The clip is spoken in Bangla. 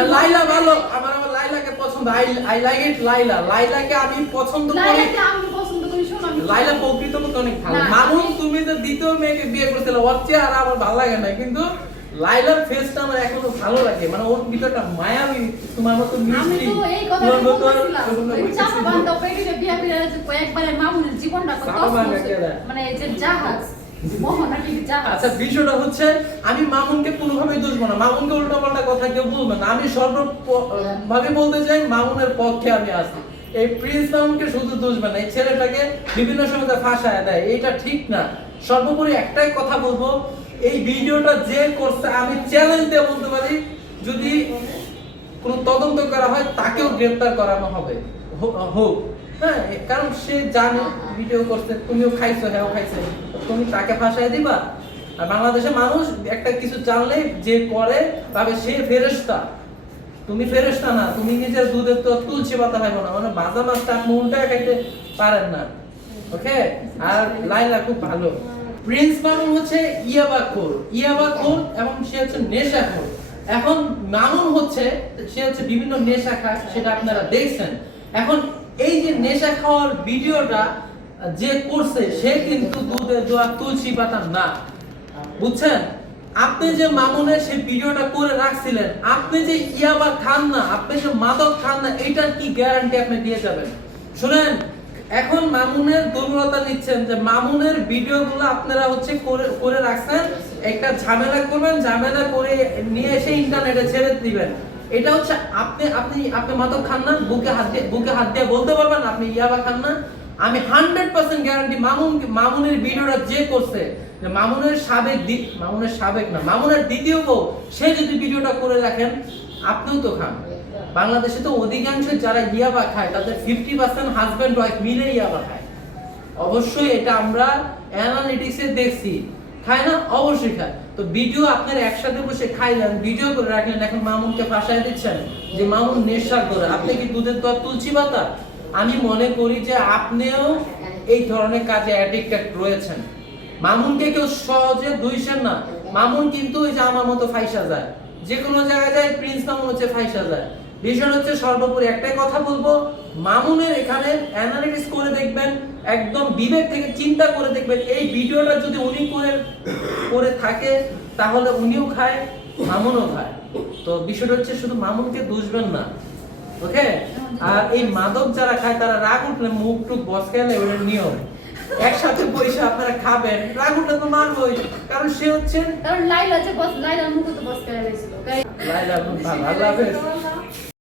না লাইলা ভালো, আমার লাইলাকে পছন্দ, আই লাইক ইট লাইলা, লাইলাকে আমি পছন্দ করি, লাইলাকে আমি পছন্দ করি। শোনো আমি লাইলা প্রকৃতপক্ষে অনেক ভালো। মামুন তুমি তো দ্বিতীয় মেয়েকে বিয়ে করেছিলে, ওর চেহারা আমার ভালো লাগে না, কিন্তু লাইলার ফেসটা আমার এখনো ভালো লাগে, মানে ওর ভিতরটা মায়াবী, তোমার মতো আমি মিষ্টি। তো এই কথাটা বলছিলাম, ওই চাপা বান্ধব পেটে বিয়া করে একবারে মামুনের জীবনটা তো মানে এই যে জাহাজ মোহনা কি জাহাজ। আচ্ছা বিষয়টা হচ্ছে আমি মামুনকে কোনোভাবেই দোষ না, মামুনকে উল্টাপাল্টা কথা কেউ বলবে না, আমি সর্বভাবে বলতে চাই মামুনের পক্ষে আমি আছি। এই প্রিন্স মামুনকে শুধু দোষ না, এই ছেলেটাকে বিভিন্ন সময় ফাঁসায় দেয়, এটা ঠিক না। সর্বোপরি একটাই কথা বলবো, এই ভিডিওটা যে করছে আমি চ্যালেঞ্জ দিয়ে বলতে পারি, যদি কোনো তদন্ত করা হয় তাকেও গ্রেফতার করানো হবে হোক, হ্যাঁ, কারণ সে জানে ভিডিও করতে, তুমিও খাইছো, হ্যাঁ খাইছে, তুমি তাকে ফাঁসায় দিবা? আর বাংলাদেশের মানুষ একটা কিছু জানলে যে করে ভাবে সে ফেরেশতা, তুমি ফেরেশতা না, তুমি নিজের দুধের তো তুলসী পাতা খাইবো না, মানে ভাজা মাছটা আপনি উল্টায় খাইতে পারেন না। ওকে, আর লাইলা খুব ভালো। প্রিন্স মামুন হচ্ছে ইয়াবাখোর এবং সে হচ্ছে নেশাখোর। এখন মামুন হচ্ছে সে হচ্ছে বিভিন্ন নেশা খায়, সেটা আপনারা দেখছেন। এখন এই যে নেশা খাওয়ার ভিডিওটা যে করছে সে কিন্তু দুধের দোয়া তুলসী পাতা না, বুঝছেন? আপনি যে মামুনের সেই ভিডিওটা করে রাখছিলেন, আপনি যে ইয়াবা খান না, আপনি যে মাদক খান না, এটার কি গ্যারান্টি আপনি দিয়ে যাবেন? শুনেন, এখন মামুনের দুর্বলতা নিচ্ছেন যে মামুনের ভিডিওগুলো আপনারা হচ্ছে করে রাখছেন, একটা ঝামেলা করবেন, ঝামেলা করে নিয়ে এসে ইন্টারনেটে ছেড়ে দিবেন। এটা হচ্ছে আপনি আপনি আপনি মাদক খান না, বুকে হাত দিয়ে বলতে পারবেন আপনি ইয়াবা খান না। আমি 100% গ্যারান্টি মামুনের ভিডিওটা যে করছে, যে মামুনের সাবেক না, মামুনের দ্বিতীয় বউ, সে যদি ভিডিওটা করে রাখেন, আপনিও তো খান। বাংলাদেশে তো অধিকাংশ যারা ইয়াবা খায় তাদের 50% হাজবেন্ড ওয়াইফ মিলে ইয়াবা খায়। অবশ্যই এটা আমরা অ্যানালিটিক্সে দেখছি, খায় না? অবশ্যই খায়। তো ভিডিও আপনারা একসাথে বসে খাইলেন, ভিডিও করে রাখলেন, এখন মামুনকে ফাঁসায় দিচ্ছেন যে মামুন নেশা করে। আপনি কি দুধের তো তুলসী পাতা? আমি মনে করি যে আপনিও এই ধরনের কাজে অ্যাডিক্টেড রয়েছেন। মামুনকে কেউ সহজে দুইছেন না, মামুন কিন্তু ওই যে আমার মতো ফাইসা যায়, যে কোনো জায়গায় যায়, প্রিন্স মামুন হচ্ছে ফাইসা যায়। বিষয় হচ্ছে সর্বোপরি একটাই কথা বলবো, মামুনের এখানে অ্যানালিসিস করে দেখবেন, একদম বিবেক থেকে চিন্তা করে দেখবেন, এই ভিডিওটা যদি উনি করে থাকে তাহলে উনিও খায়, মামুনও খায়। তো বিষয়টা হচ্ছে শুধু মামুনকে দুষবেন না, ওকে? আর এই মাদক যারা খায় তারা রাগ উঠলে মুখ টুক বসকালে ওটা নিয়ম, একসাথে পয়সা আপনারা খাবেন, রাগ উঠলে তো মারবই, কারণ সে হচ্ছে কারণ লাইলা যে বস, লাইলার মুখে তো বস করে গেছিল। লাইলা ভালো, আল্লাহ হাফেজ।